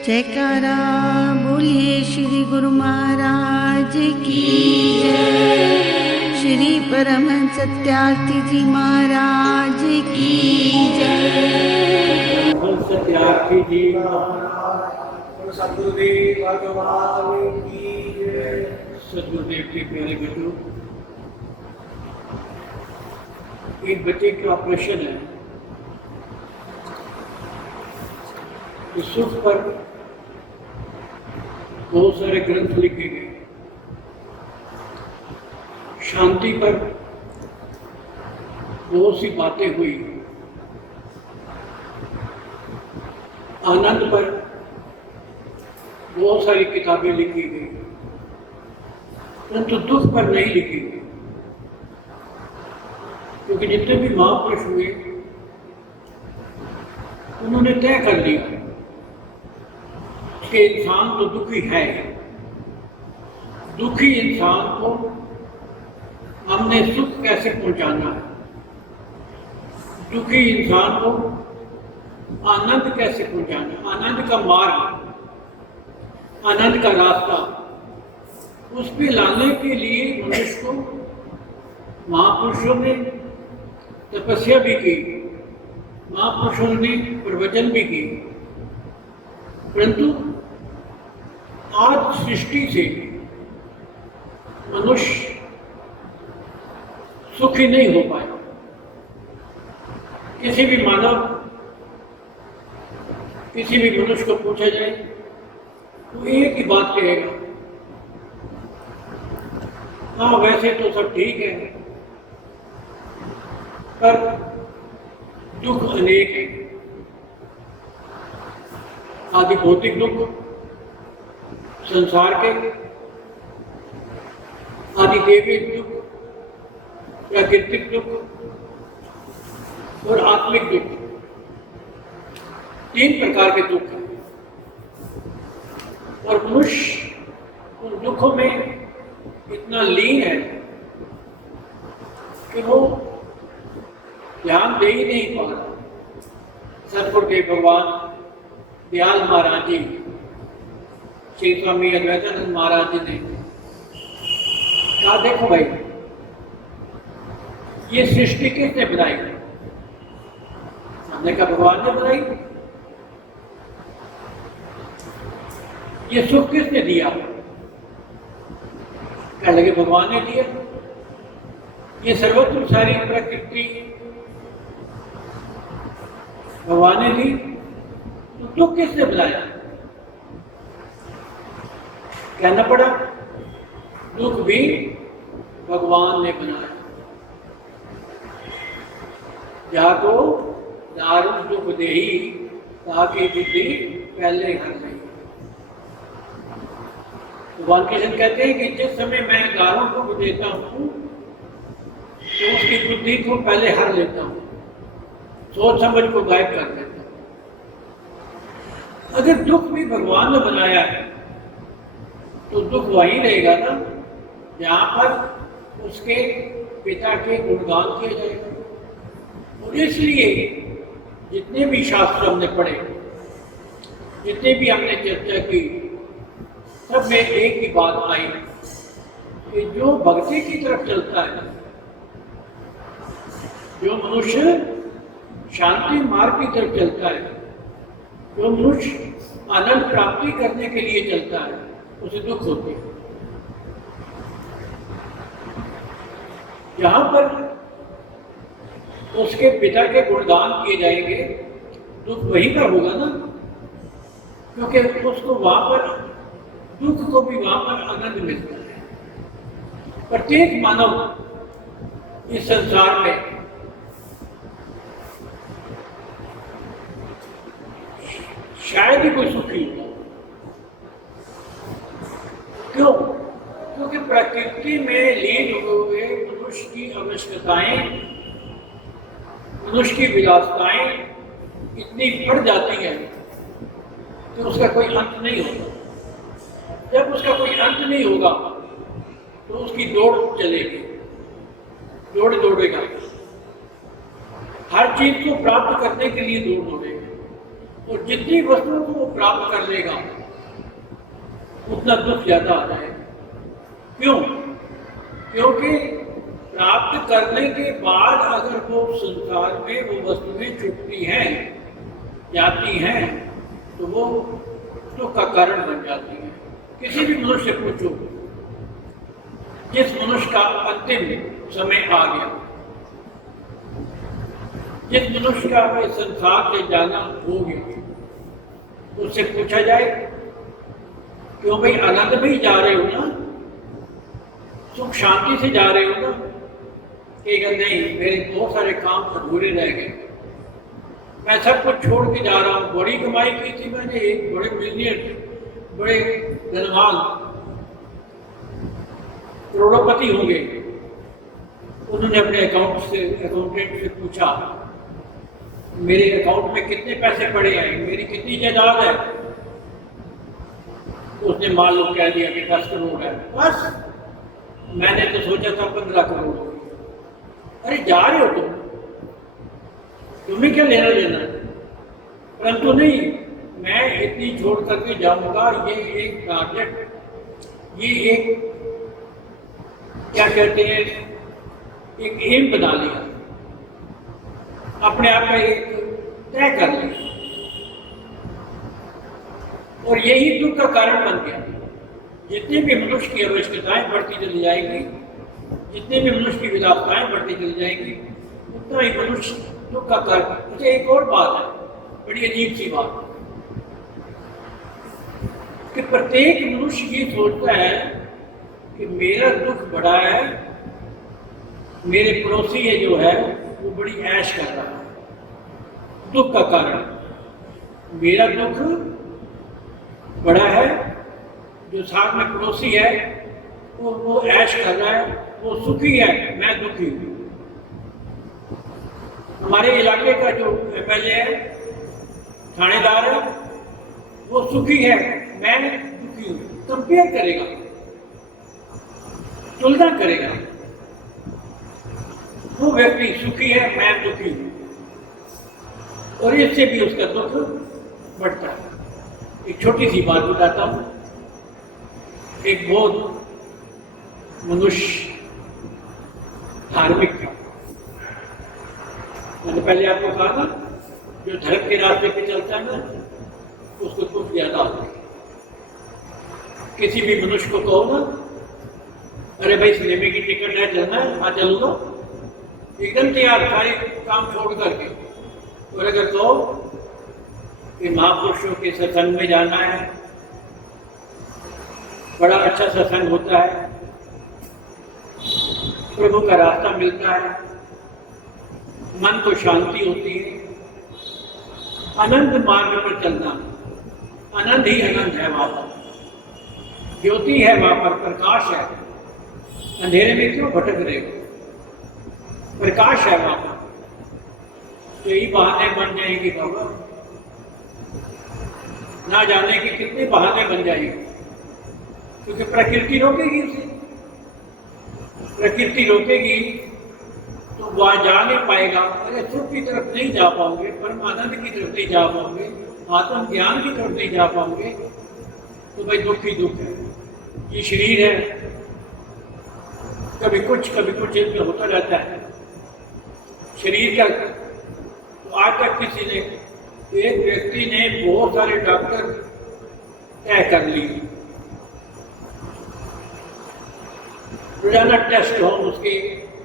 जयकारा बोलिए श्री गुरु महाराज की जय। श्री परमहंस सत्यार्थी जी महाराज की जय। सत्यार्थी जी सदगुरुदेव भगवान की जय। सदगुरुदेव के प्यारे बच्चों, एक बच्चे का ऑपरेशन है। इस सुख पर बहुत सारे ग्रंथ लिखे गए, शांति पर बहुत सी बातें हुई, आनंद पर बहुत सारी किताबें लिखी गई, परंतु दुख पर नहीं लिखी गई। क्योंकि जितने भी महापुरुष हुए उन्होंने तय कर लिया कि इंसान तो दुखी है। दुखी इंसान को हमने सुख कैसे पहुंचाना है, दुखी इंसान को आनंद कैसे पहुंचाना है, आनंद का मार्ग, आनंद का रास्ता, उस पर लाने के लिए मनुष्य को महापुरुषों ने तपस्या भी की, महापुरुषों ने प्रवचन भी की। परंतु आज सृष्टि से मनुष्य सुखी नहीं हो पाया। किसी भी मानव, किसी भी मनुष्य को पूछा जाए तो एक ही बात कहेगा, हाँ वैसे तो सब ठीक है, पर दुख अनेक है। आदि भौतिक दुख संसार के, आदि दैविक दुख, प्राकृतिक दुख और आत्मिक दुख, तीन प्रकार के दुख हैं। और मनुष्य उन दुखों में इतना लीन है कि वो ध्यान दे ही नहीं पा रहा। सतगुरुदेव भगवान दयाल महाराज जी, श्री स्वामी अद्वैतानंद महाराज जी ने कहा, देखो भाई, ये सृष्टि किसने बनाई? हमने कहा भगवान ने बनाई। ये सुख किसने दिया? कहने लगे भगवान ने दिया। ये सर्वत्र सारी प्रकृति भगवान ने दी, तो दुख किसने बनाया? कहना पड़ा दुख भी भगवान ने बनाया। जाको दारुण दुख देही ताकि बुद्धि पहले हर नहीं। भगवान कृष्ण कहते हैं कि जिस समय मैं दारुण दुख देता हूं तो उसकी बुद्धि को पहले हर लेता हूं, सोच समझ को गायब कर देता हूं। अगर दुख भी भगवान ने बनाया है तो दुख वही रहेगा ना जहां पर उसके पिता के गुणगान किए जाएगा। और इसलिए जितने भी शास्त्र हमने पढ़े, जितने भी हमने चर्चा की, सब में एक ही बात आई कि जो भक्ति की तरफ चलता है, जो मनुष्य शांति मार्ग की तरफ चलता है, जो मनुष्य आनंद प्राप्ति करने के लिए चलता है, उसे दुख होते हैं। जहां पर उसके पिता के गुणगान किए जाएंगे, दुख वहीं पर होगा ना, क्योंकि उसको वहां पर दुख को भी वहां पर आनंद मिलता है। प्रत्येक मानव इस संसार में शायद ही कोई सुखी हो। क्यों? क्योंकि प्रकृति में लीन हुए मनुष्य की आवश्यकताएं, मनुष्य की विलासताएं इतनी बढ़ जाती हैं कि उसका कोई अंत नहीं होगा। जब उसका कोई अंत नहीं होगा तो उसकी दौड़ चलेगी, दौड़ेगा। हर चीज को प्राप्त करने के लिए दौड़ दौड़ेगा। और जितनी वस्तुओं को वो प्राप्त कर लेगा उतना दुख ज्यादा आ जाएगा। क्यों? क्योंकि प्राप्त करने के बाद अगर वो संसार में वो वस्तुएं छूटती हैं, जाती हैं, तो वो दुख का कारण बन जाती हैं। किसी भी मनुष्य से पूछो, जिस मनुष्य का अंतिम समय आ गया, जिस मनुष्य का इस संसार से जाना हो गया, उससे पूछा जाए क्यों भाई आनंद में ही जा रहे हो ना, सुख शांति से जा रहे हो ना? कहेगा नहीं, मेरे बहुत सारे काम अधूरे रह गए, मैं सब कुछ छोड़ के जा रहा हूँ। बड़ी कमाई की थी मैंने, एक बड़े बिजनेस, बड़े धनवान करोड़पति होंगे। उन्होंने अपने अकाउंटेंट से पूछा मेरे अकाउंट में कितने पैसे पड़े हैं, मेरी कितनी जायदाद है? उसने मान लो कह दिया कि 10 करोड़ है। बस मैंने तो सोचा था 15 करोड़। अरे जा रहे हो तुम, तुम्हें क्या लेना देना? परंतु नहीं, मैं इतनी छोड़ करके जाऊंगा, ये एक टारगेट, ये एक क्या कहते हैं, एक एम बना लिया, अपने आप में एक तय कर लिया, और यही दुख का कारण बन गया। जितने भी मनुष्य की आवश्यकताएं बढ़ती चली जाएंगी, जितने भी मनुष्य की विलासताएं बढ़ती चली जाएंगी, उतना ही मनुष्य दुख का कारण। अच्छा, एक और बात है, बड़ी अजीब सी बात, कि प्रत्येक मनुष्य ये सोचता है कि मेरा दुख बड़ा है, मेरे पड़ोसी है जो है वो बड़ी ऐश कर रहा है, दुख का कारण। मेरा दुख बड़ा है, जो साथ में पड़ोसी है वो ऐश कर रहा है, वो सुखी है, मैं दुखी हूँ। हमारे इलाके का जो एमएलए है, थानेदार है, वो सुखी है, मैं दुखी हूँ। कंपेयर करेगा, तुलना करेगा, वो व्यक्ति सुखी है, मैं दुखी हूँ, और इससे भी उसका दुख बढ़ता है। एक छोटी सी बात बताता हूँ। एक बहुत मनुष्य धार्मिक था, मैंने पहले आपको कहा ना, जो धर्म के रास्ते पे चलता है ना, उसको दुख ज्यादा होता है। किसी भी मनुष्य को कहो ना, अरे भाई सिनेमे की टिकट है, चलना है, हाँ चलूंगा, एकदम तैयार, सारे काम छोड़ करके। और अगर कहो कि महापुरुषों के सत्संग में जाना है, बड़ा अच्छा सत्संग होता है, प्रभु का रास्ता मिलता है, मन को शांति होती है, आनंद मार्ग पर चलना, आनंद ही आनंद है, वहां पर ज्योति है, वहां पर प्रकाश है, अंधेरे में क्यों भटक रहे हो? प्रकाश है वहां पर। तो यही बहाने बन जाएंगे बाबा, ना जाने के कितने बहाने बन जाएंगे, क्योंकि प्रकृति रोकेगी उसे। प्रकृति रोकेगी तो वहां जा नहीं पाएगा। अरे सुख की तरफ नहीं जा पाओगे, परम आनंद की तरफ नहीं जा पाओगे, आत्म ज्ञान की तरफ नहीं जा पाओगे, तो भाई दुख ही दुख है। ये शरीर है, कभी कुछ इसमें होता रहता है। शरीर का तो आज तक किसी ने, एक व्यक्ति ने बहुत सारे डॉक्टर तय कर लिए, रोजाना टेस्ट हो उसके,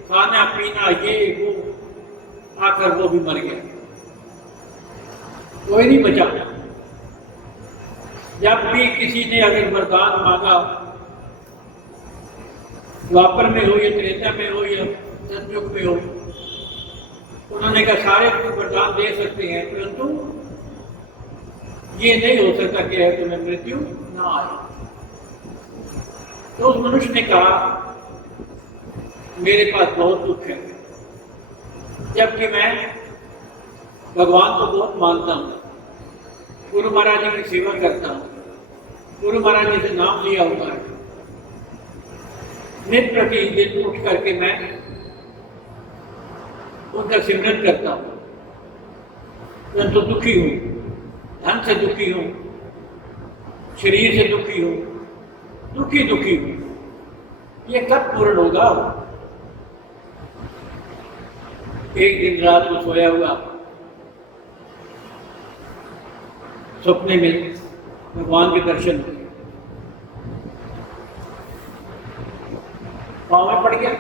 खाना पीना ये वो, आकर वो भी मर गया, कोई नहीं बचा। जब भी किसी ने अगर वरदान मांगा, द्वापर में हो या त्रेता में हो या सतयुग में हो, उन्होंने कहा सारे वरदान दे सकते हैं, परंतु ये नहीं हो सकता कि तुम्हें मृत्यु ना आए। तो उस मनुष्य ने कहा मेरे पास बहुत दुख है, जबकि मैं भगवान को बहुत मानता हूँ, गुरु महाराज जी की सेवा करता हूँ, गुरु महाराज जी से नाम लिया हुआ है, नित्य प्रति दिन उठ करके मैं उनका सिमरन करता हूँ, परंतु दुखी हूँ। धन से दुखी हूँ, शरीर से दुखी हूँ, दुखी हूँ, ये कब पूर्ण होगा? एक दिन रात को सोया हुआ, सपने में भगवान के दर्शन हुए, पाँव में पड़ गया,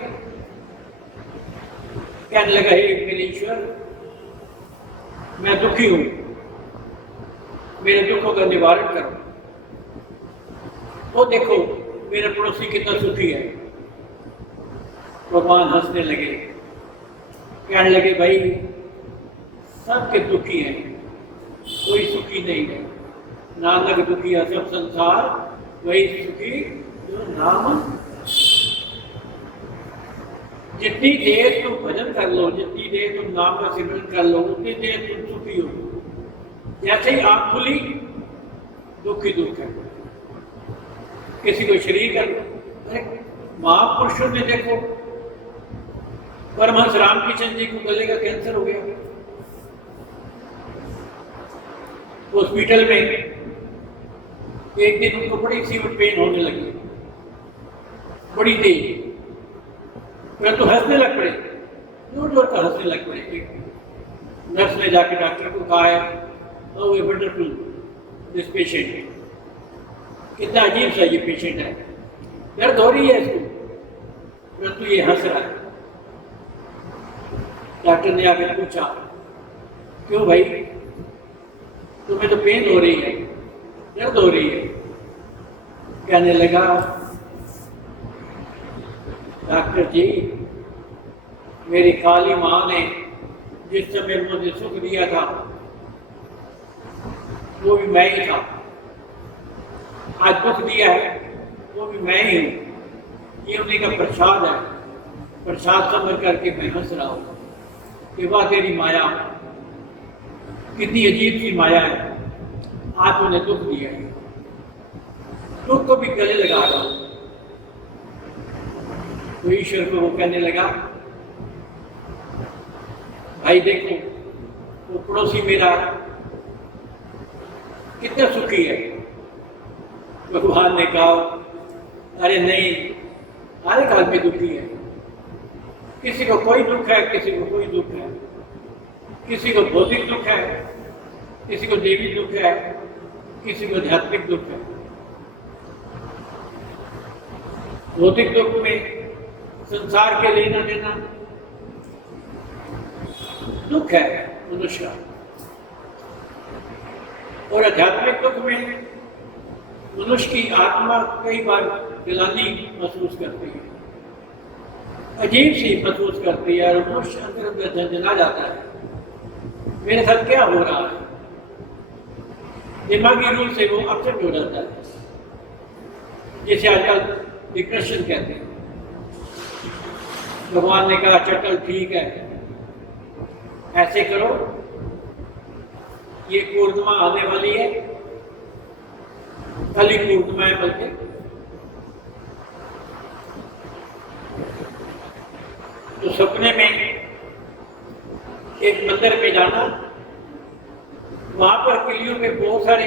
कहने लगा, हे मेरे ईश्वर, मैं दुखी हूं, मेरे दुखों का निवारण करो। तो देखो मेरा पड़ोसी कितना सुखी है। भगवान हंसने लगे, कहने लगे, भाई सबके दुखी हैं, कोई सुखी नहीं है। नानक दुखिया सब संसार, वही सुखी जो नाम। जितनी देर तुम भजन कर लो, जितनी देर तुम नाम का सिमरन कर लो, उतनी देर तुम सुखी हो। जैसे ही आंख खुली, दुख ही दुख है। किसी को शरीर का, अरे महापुरुषों ने देखो, परमहंस रामकिशन जी को गले का कैंसर हो गया, हॉस्पिटल में एक दिन उनको बड़ी सीवियर पेन होने लगी, बड़ी तेज, परंतु हंसने लग पड़े, जोर जोर का हंसने लग पड़े। नर्स ने जाके डॉक्टर को कहा, ओ वे वंडरफुल दिस पेशेंट, कितना अजीब सा ये पेशेंट है, दर्द हो रही है इसको, परंतु ये हंस रहा है। डॉक्टर ने आकर पूछा, क्यों भाई, तुम्हें तो पेन हो रही है, दर्द हो रही है? कहने लगा, डॉक्टर जी, मेरी काली माँ ने जिस समय मुझे सुख दिया था, वो भी मैं ही था। आज दुख दिया है, वो भी मैं ही हूँ। ये उन्हीं का प्रसाद है, प्रसाद समझ करके मैं हंस रहा हूँ कि वाह तेरी माया, कितनी अजीब सी माया है, आज उन्हें दुख दिया है, दुख को भी गले लगा रहा हूँ। तो ईश्वर को वो कहने लगा, भाई देखो, वो पड़ोसी मेरा कितना सुखी है। भगवान ने कहा, अरे नहीं, हर एक हाल में दुखी है। किसी को कोई दुख है, किसी को कोई दुख है, किसी को भौतिक दुख है, किसी को देवी दुख है, किसी को आध्यात्मिक दुख है। भौतिक दुख में संसार के लेना देना दुख है मनुष्य, और आध्यात्मिक दुख में मनुष्य की आत्मा कई बार गिलानी महसूस करती है, अजीब सी महसूस करती है, और मनुष्य अंदर झंझना जाता है, मेरे साथ क्या हो रहा है। दिमागी रूप से वो अपसेट हो जाता है, जिसे आजकल डिप्रेशन कहते हैं। भगवान ने कहा, चटल ठीक है, ऐसे करो, ये पूर्णिमा आने वाली है, कल ही पूर्णिमा है, बल्कि तो सपने में एक मंदिर में जाना, वहां पर किलियों पे बहुत सारे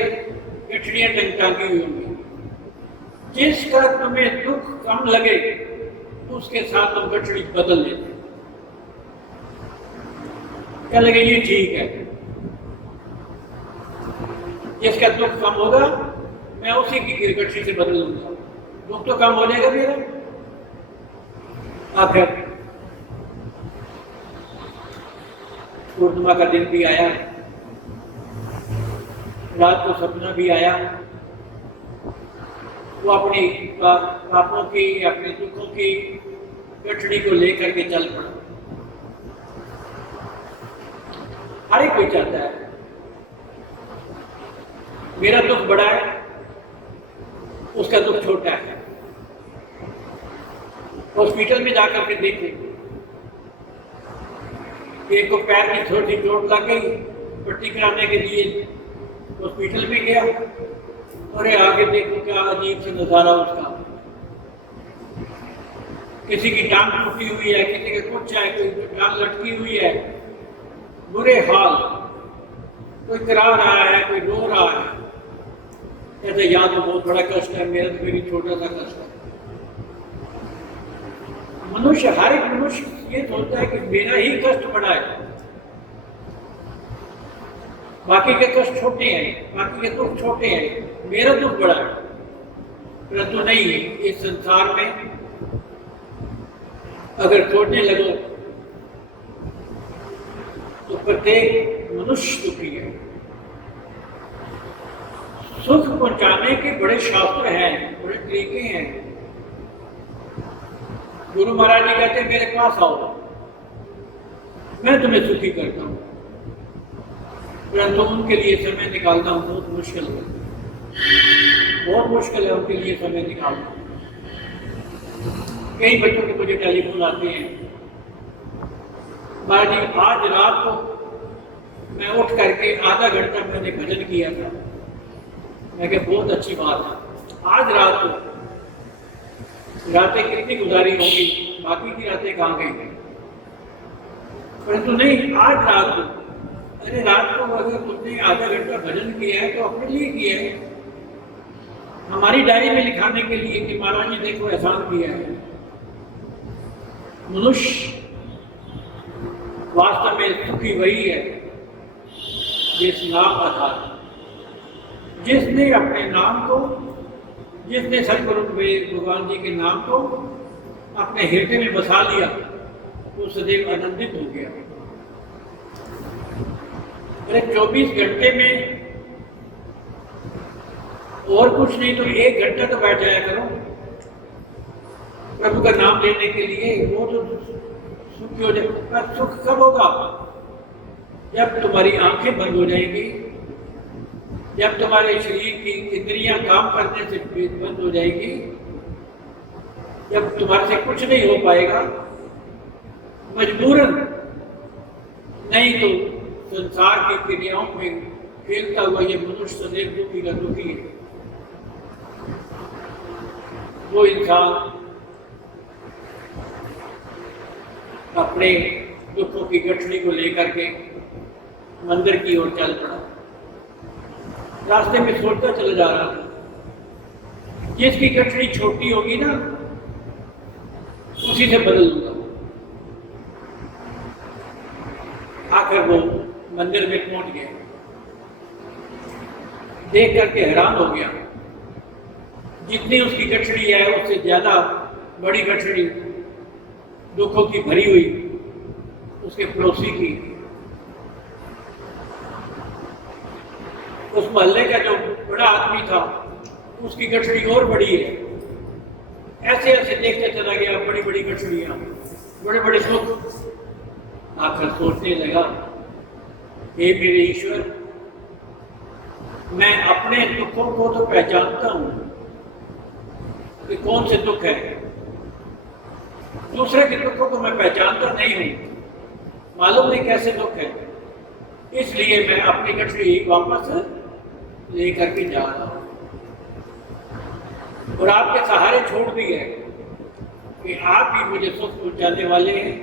गठड़ियां टांगी हुई होंगी। जिसका तुम्हें दुख कम लगे, उसके साथ तुम गठड़ी बदल लेते, क्या लगे ये ठीक है। जिसका दुख कम होगा, मैं उसी की गठड़ी से बदल लूंगा, दुख तो कम हो जाएगा मेरा। आखिर पूर्णिमा का दिन भी आया, रात को सपना भी आया। वो अपनी पापों की, अपने दुखों की गठड़ी को लेकर के चल पड़ा। हर एक कोई चाहता है, मेरा दुख बड़ा है, उसका दुख छोटा है। हॉस्पिटल में जाकर के देखे, एक को पैर की थोड़ी चोट लग गई, पट्टी कराने के लिए हॉस्पिटल में गया, अरे आगे देखो क्या अजीब से नजारा उसका। किसी की टांग टूटी हुई है, किसी का कुछ है, कोई टांग लटकी हुई है, बुरे हाल। कोई करा रहा है, कोई रो रहा है, कहते यहाँ तो बहुत बड़ा कष्ट है, मेरा तो मेरी छोटा सा कष्ट है। मनुष्य, हर एक मनुष्य ये सोचता है कि मेरा ही कष्ट बड़ा है, बाकी के कष्ट छोटे हैं, बाकी के दुख छोटे हैं, मेरा दुख बड़ा है। परंतु नहीं, इस संसार में अगर छोड़ने लगो तो प्रत्येक मनुष्य दुखी है। सुख पहुंचाने के बड़े शास्त्र हैं, बड़े तरीके हैं। गुरु महाराज जी कहते हैं मेरे पास आओ, मैं तुम्हें सुखी करता हूं, परंतु उनके लिए समय निकालना बहुत मुश्किल है, बहुत मुश्किल है उनके लिए समय निकालना। कई बच्चों के मुझे टेलीफोन आते हैं, महाराज जी आज रात को मैं उठ करके आधा घंटा मैंने भजन किया था। मैं कहा बहुत अच्छी बात है, आज रात को रातें कितनी गुजारी होगी, बाकी की रातें कहाँ गई? परंतु नहीं, आज रात को, अरे रात को अगर तुमने आधा घंटा भजन किया है तो अपने लिए किया है, हमारी डायरी में लिखाने के लिए कि महाराज जी देखो एहसान किया है। मनुष्य वास्तव में सुखी वही है जिस नाम आधार, जिसने अपने नाम को, जिसने सदगुरु भगवान जी के नाम को अपने हृदय में बसा लिया, वो सदैव आनंदित हो गया। अरे 24 घंटे में और कुछ नहीं तो 1 घंटा तो बैठ जाया करो प्रभु का नाम लेने के लिए, वो तो सुखी हो जाए। पर सुख कब होगा? जब तुम्हारी आंखें बंद हो जाएंगी, जब तुम्हारे शरीर की इंद्रियां काम करने से बंद हो जाएगी, जब तुम्हारे से कुछ नहीं हो पाएगा मजबूरन, नहीं तो संसार की क्रियाओं में खेलता हुआ ये मनुष्य सदैव दुखी का दुखी है। वो इंसान अपने दुखों की गठरी को लेकर के मंदिर की ओर चल पड़ा। रास्ते में सोचता चला जा रहा था, जिसकी गठरी छोटी होगी ना उसी से बदल दूंगा। आकर वो मंदिर में पहुंच गया, देख करके हैरान हो गया, जितनी उसकी गठरी है उससे ज्यादा बड़ी गठरी दुखों की भरी हुई उसके पड़ोसी की। उस मोहल्ले का जो बड़ा आदमी था उसकी गठरी और बड़ी है। ऐसे ऐसे देखते चला गया, बड़ी बड़ी गठरियां, बड़े बड़े दुख। आकर सोचने लगा, हे मेरे ईश्वर, मैं अपने दुखों को तो पहचानता हूं कि कौन से दुख है, दूसरे के दुखों को मैं पहचानता नहीं हूं, मालूम नहीं कैसे दुख है। इसलिए मैं अपनी गठरी वापस लेकर के जा रहा हूं और आपके सहारे छोड़ दी है कि आप ही मुझे सुख पहुंचाने वाले हैं,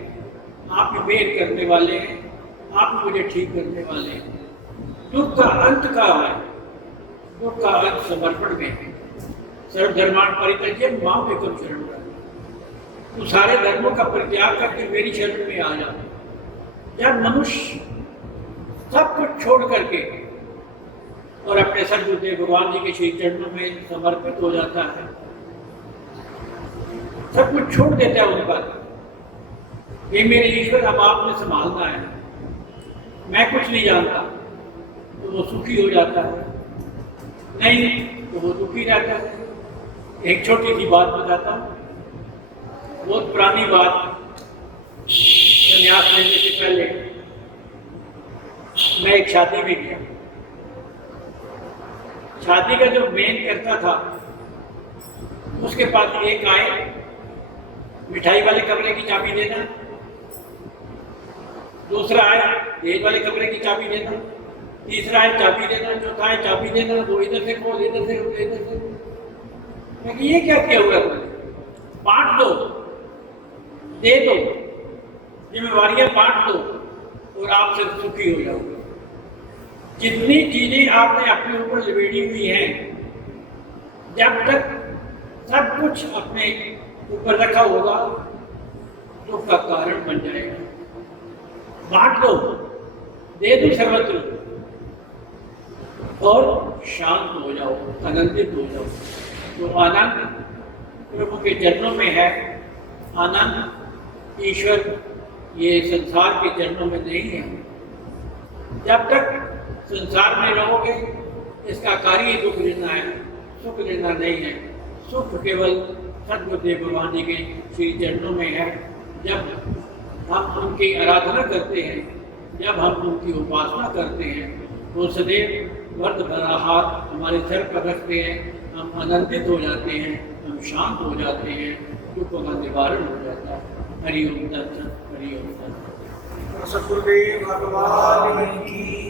आप ही मेहर करने वाले हैं, आप ही मुझे ठीक करने वाले हैं। दुख का अंत कहाँ है? दुख का अंत समर्पण में है। सर्वधर्मान् परित्यज्य मां एकम शरणं व्रज। तू सारे धर्मों का परित्याग करके मेरी शरण में आ जा। जब मनुष्य सब कुछ छोड़ करके और अपने सदगुरुदेव भगवान जी के श्री चरणों में समर्पित हो जाता है, सब कुछ छोड़ देता है उन पर, ये मेरे ईश्वर अब आपने संभालना है, मैं कुछ नहीं जानता, तो वो सुखी हो जाता है, नहीं तो वो दुखी रहता है। एक छोटी सी बात बताता हूँ, बहुत पुरानी बात। संन्यास लेने से पहले मैं एक शादी में गया। शादी का जो मेन करता था उसके पास एक आए, मिठाई वाले कमरे की चाबी देना, दूसरा आए तेज वाले कमरे की चाबी देना, तीसरा है चाबी देना, चौथा है चाबी देना, वो इधर से खोल, इधर से, इधर से। मैं ये क्या किया हुआ है? बांट दो, दे दो, जिम्मेवारियां बांट दो और आप सिर्फ सुखी हो जाओगे। जितनी चीजें आपने अपने ऊपर लपेटी हुई हैं, जब तक सब कुछ अपने ऊपर रखा होगा दुख का कारण बन जाएगा। बांट दो, दे दो सर्वत्र और शांत हो जाओ, आनंदित हो जाओ। तो आनंद प्रभु के चरणों में है। आनंद ईश्वर ये संसार के चरणों में नहीं है। जब तक संसार में रहोगे इसका कार्य ही दुख लेना है, सुख लेना नहीं है। सुख केवल सद्गुरुदेव भगवान जी के श्री चरणों में है। जब हम उनकी आराधना करते हैं, जब हम उनकी उपासना करते हैं, वो सदैव वर्द भरा हाथ हमारे सर पर रखते हैं, हम आनंदित हो जाते हैं, हम शांत हो जाते हैं, दुखों का निवारण हो जाता है। हरि ओम दत्त, हरि ओम दत्त। सद्गुरुदेव भगवान की